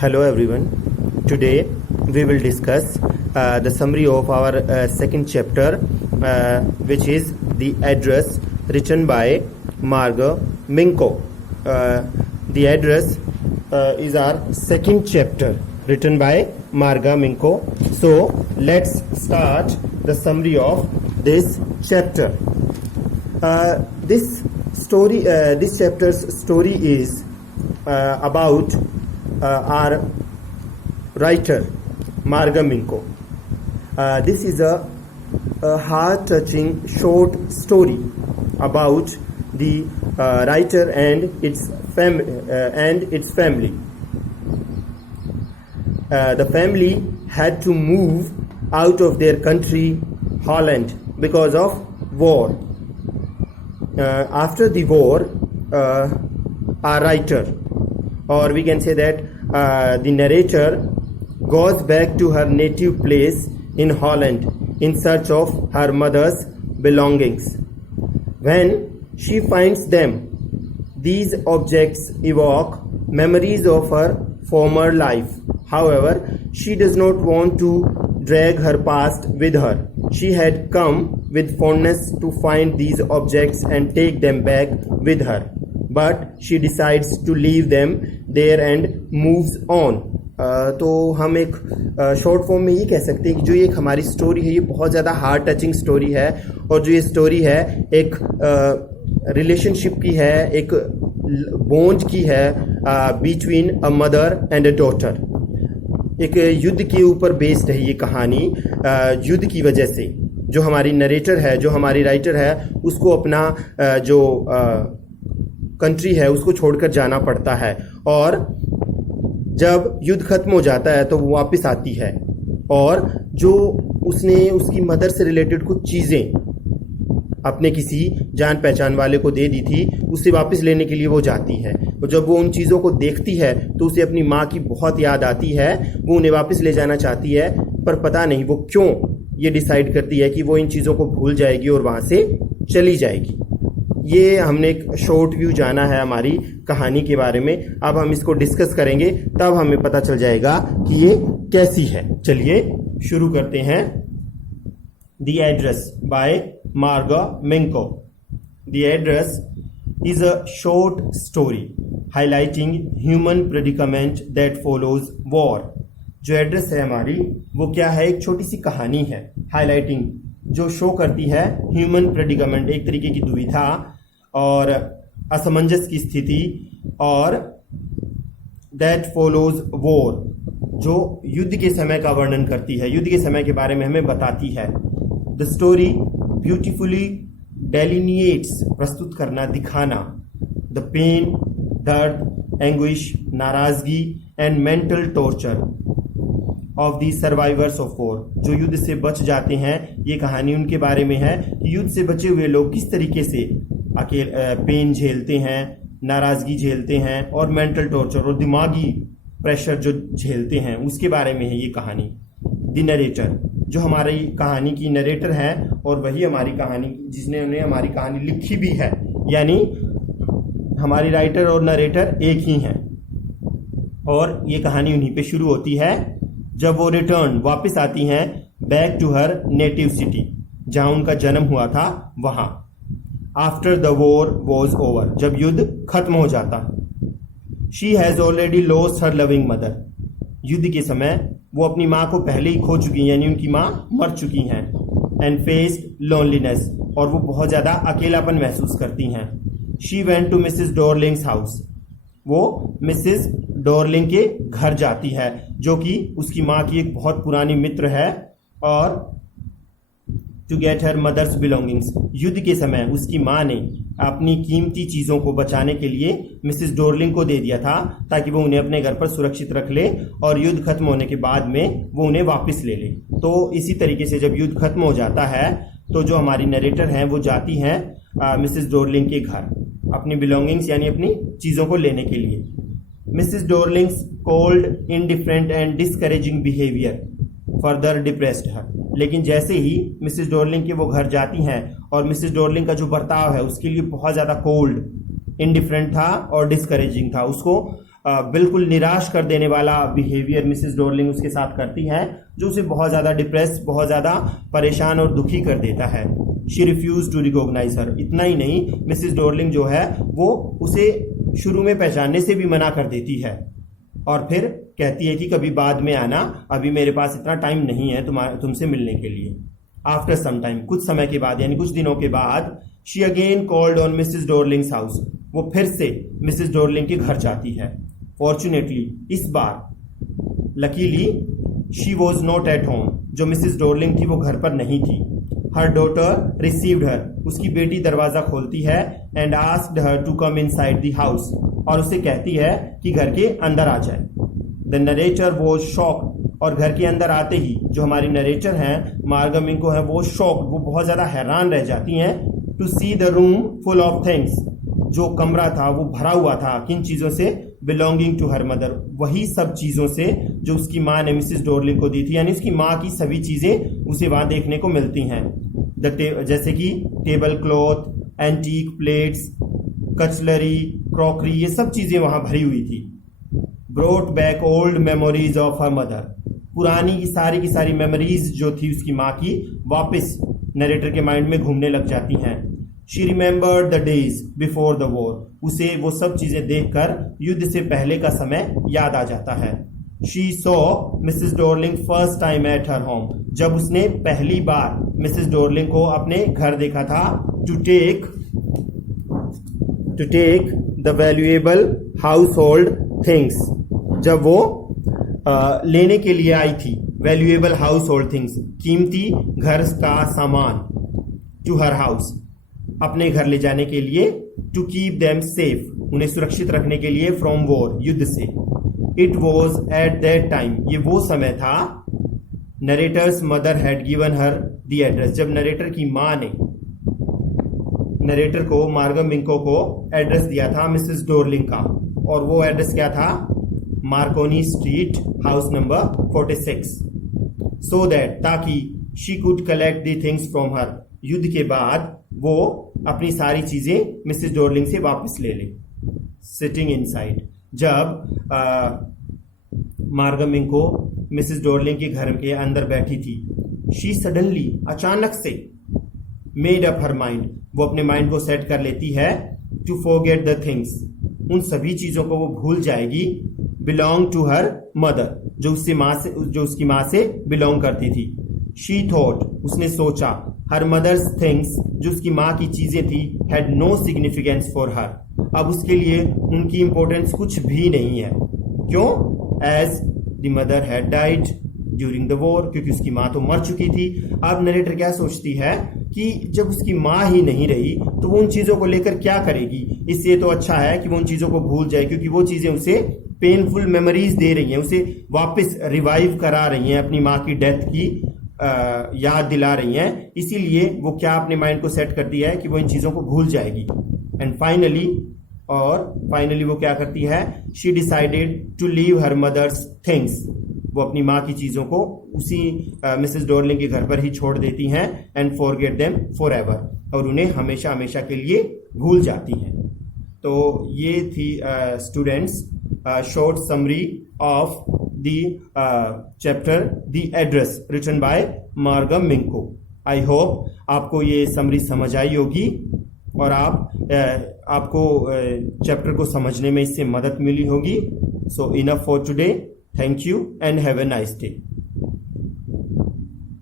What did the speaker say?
Hello everyone. Today we will discuss the summary of our second chapter, which is the address written by Marga Minko. The address is our second chapter written by Marga Minko. So let's start the summary of this chapter. This chapter's story is about our writer Marga Minko. This is a heart-touching short story about the writer and its family. The family had to move out of their country, Holland, because of war. After the war, our writer, or we can say that the narrator, goes back to her native place in Holland in search of her mother's belongings. When she finds them, these objects evoke memories of her former life. However, she does not want to drag her past with her. She had come with fondness to find these objects and take them back with her. But she decides to leave them there and moves on. तो हम एक short form में ये कह सकते हैं कि जो ये एक हमारी स्टोरी है, ये बहुत ज़्यादा हार्ट टचिंग स्टोरी है. और जो ये स्टोरी है एक रिलेशनशिप की है, एक बॉन्ड की है between a mother and a daughter. एक युद्ध के ऊपर बेस्ड है ये कहानी. युद्ध की वजह से जो हमारी नरेटर है, जो हमारी राइटर है, उसको अपना जो कंट्री है उसको छोड़कर जाना पड़ता है. और जब युद्ध खत्म हो जाता है तो वो वापस आती है और जो उसने उसकी मदर से रिलेटेड कुछ चीज़ें अपने किसी जान पहचान वाले को दे दी थी, उसे वापस लेने के लिए वो जाती है. और जब वो उन चीज़ों को देखती है तो उसे अपनी माँ की बहुत याद आती है. वो उन्हें वापस ले जाना चाहती है, पर पता नहीं वो क्यों ये डिसाइड करती है कि वो इन चीज़ों को भूल जाएगी और वहाँ से चली जाएगी. ये हमने एक शॉर्ट व्यू जाना है हमारी कहानी के बारे में. अब हम इसको डिस्कस करेंगे, तब हमें पता चल जाएगा कि ये कैसी है. चलिए शुरू करते हैं. द एड्रेस बाय मार्गा मिंको. The address is a short story highlighting human predicament that follows war. जो एड्रेस है हमारी वो क्या है? एक छोटी सी कहानी है, हाईलाइटिंग, जो शो करती है ह्यूमन प्रेडिकमेंट, एक तरीके की दुविधा और असमंजस की स्थिति, और दैट फॉलोज वॉर, जो युद्ध के समय का वर्णन करती है, युद्ध के समय के बारे में हमें बताती है. द स्टोरी ब्यूटिफुली डेलिनिएट्स, प्रस्तुत करना, दिखाना, द पेन, दर्द, एंग्विश, नाराजगी and mental torture of the survivors of war. जो युद्ध से बच जाते हैं, ये कहानी उनके बारे में है कि युद्ध से बचे हुए लोग किस तरीके से पेन झेलते हैं, नाराजगी झेलते हैं और मेंटल टॉर्चर और दिमागी प्रेशर जो झेलते हैं, उसके बारे में है ये कहानी. द नरेटर, जो हमारी कहानी की नरेटर है और वही हमारी कहानी, जिसने हमारी कहानी लिखी भी है, यानी हमारी राइटर और नरेटर एक ही हैं. और ये कहानी उन्हीं पे शुरू होती है जब वो रिटर्न, वापस आती हैं back to her native city, जहां उनका जन्म हुआ था वहां. After the war was over, जब युद्ध खत्म हो जाता. She has already lost her loving mother. युद्ध के समय वो अपनी माँ को पहले ही खो चुकी हैं, यानी उनकी माँ मर चुकी हैं. एंड फेस्ड लोनलीनेस, और वो बहुत ज़्यादा अकेलापन महसूस करती हैं. She went to Mrs Darling's house. वो मिसिस डॉर्लिंग के घर जाती है, जो कि उसकी माँ की एक बहुत पुरानी मित्र है, और to get her mother's belongings. युद्ध के समय उसकी माँ ने अपनी कीमती चीज़ों को बचाने के लिए मिसिस डॉर्लिंग को दे दिया था, ताकि वो उन्हें अपने घर पर सुरक्षित रख ले और युद्ध खत्म होने के बाद में वो उन्हें वापस ले ले. तो इसी तरीके से जब युद्ध खत्म हो जाता है तो जो हमारी नरेटर हैं वो जाती हैं मिसिस डॉर्लिंग के घर अपनी बिलोंगिंग्स यानी अपनी चीज़ों को लेने के लिए. Mrs Darling's cold, indifferent and discouraging behaviour further depressed her. लेकिन जैसे ही मिसेस डॉर्लिंग के वो घर जाती हैं और मिसेस डॉर्लिंग का जो बर्ताव है उसके लिए बहुत ज़्यादा कोल्ड, इनडिफरेंट था और डिस्करेजिंग था, उसको बिल्कुल निराश कर देने वाला बिहेवियर मिसेस डॉर्लिंग उसके साथ करती है, जो उसे बहुत ज़्यादा डिप्रेस, बहुत ज़्यादा परेशान और दुखी कर देता है। शी रिफ्यूज टू रिकॉग्नाइज हर। इतना ही नहीं, मिसेस डॉर्लिंग जो है वो उसे शुरू में पहचानने से भी मना कर देती है और फिर कहती है कि कभी बाद में आना, अभी मेरे पास इतना टाइम नहीं है तुमसे मिलने के लिए। आफ्टर सम टाइम, कुछ समय के बाद यानी कुछ दिनों के बाद, she again called on Mrs Darling's house. वो फिर से मिसेस डॉर्लिंग के घर जाती है। फॉर्चुनेटली इस बार luckily she was not at home. जो मिसेस डॉर्लिंग थी वो घर पर नहीं थी। Her daughter received her. उसकी बेटी दरवाजा खोलती है and asked her to come inside the house. और उसे कहती है कि घर के अंदर आ जाए। The narrator was shocked. और घर के अंदर आते ही जो हमारी नरेटर हैं मार्गम मिंको है, वो शॉक्ड, वो बहुत ज्यादा हैरान रह जाती हैं to see the room full of things. जो कमरा था वो भरा हुआ था किन चीजों से? Belonging to her mother. वही सब चीजों से जो उसकी माँ ने मिसेस डॉर्लिंग को दी थी, यानी उसकी माँ की सभी चीजें उसे वहां देखने को मिलती हैं। जैसे कि tablecloth, antique plates, cutlery, crockery, ये सब चीजें वहां भरी हुई थी। Brought back old memories of her mother. पुरानी की सारी मेमोरीज जो थी उसकी माँ की, वापस नरेटर के माइंड में घूमने लग जाती हैं। She remembered the days before the war. उसे वो सब चीजें देखकर युद्ध से पहले का समय याद आ जाता है। She saw Mrs Darling first time at her home. जब उसने पहली बार मिसेस डॉर्लिंग को अपने घर देखा था, to take the valuable household things. जब वो लेने के लिए आई थी वैल्यूएबल हाउस होल्ड थिंग्स, कीमती घर का सामान, टू हर हाउस, अपने घर ले जाने के लिए, टू कीप देम सेफ, उन्हें सुरक्षित रखने के लिए, फ्रॉम वॉर, युद्ध से। It was at that time, ये वो समय था, narrator's mother had given her the address, जब नरेटर की माँ ने नरेटर को, मार्गम मिंको को एड्रेस दिया था मिसेस डॉर्लिंग का। और वो एड्रेस क्या था? Marconi street, house number 46। So that, ताकि she could collect the things from her, युद्ध के बाद वो अपनी सारी चीजें मिसेस डॉर्लिंग से वापस ले ले। सिटिंग इनसाइड, जब मार्गम मिंको मिसेस डॉर्लिंग के घर के अंदर बैठी थी, शी सडनली, अचानक से, मेड अप हर माइंड, वो अपने माइंड को सेट कर लेती है, टू फॉरगेट द थिंग्स, उन सभी चीजों को वो भूल जाएगी, बिलोंग टू हर मदर, जो उसकी माँ से बिलोंग करती थी। शी थॉट, उसने सोचा, हर मदर्स थिंग्स, जो उसकी माँ की चीजें थी, had no significance for her, अब उसके लिए उनकी इंपॉर्टेंस कुछ भी नहीं है। क्यों? As the mother had died during the war, क्योंकि उसकी माँ तो मर चुकी थी। अब नरेटर क्या सोचती है कि जब उसकी माँ ही नहीं रही तो वो उन चीजों को लेकर क्या करेगी, इससे तो अच्छा है कि वो उन चीजों को भूल जाए, क्योंकि वो चीजें उसे पेनफुल मेमोरीज दे रही हैं, उसे वापस रिवाइव करा रही हैं, अपनी माँ की डेथ की याद दिला रही हैं। इसीलिए वो क्या अपने माइंड को सेट करती है कि वो इन चीजों को भूल जाएगी। एंड फाइनली वो क्या करती है? She decided to leave her mother's things, वो अपनी माँ की चीजों को उसी मिसेस डॉर्लिंग के घर पर ही छोड़ देती हैं, and forget them for ever, और उन्हें हमेशा हमेशा के लिए भूल जाती हैं। तो ये थी students short summary of the chapter the address written by Marga Minco. I hope आपको ये समरी समझ आई होगी और आपको चैप्टर को समझने में इससे मदद मिली होगी। So enough for today. Thank you and have a nice day.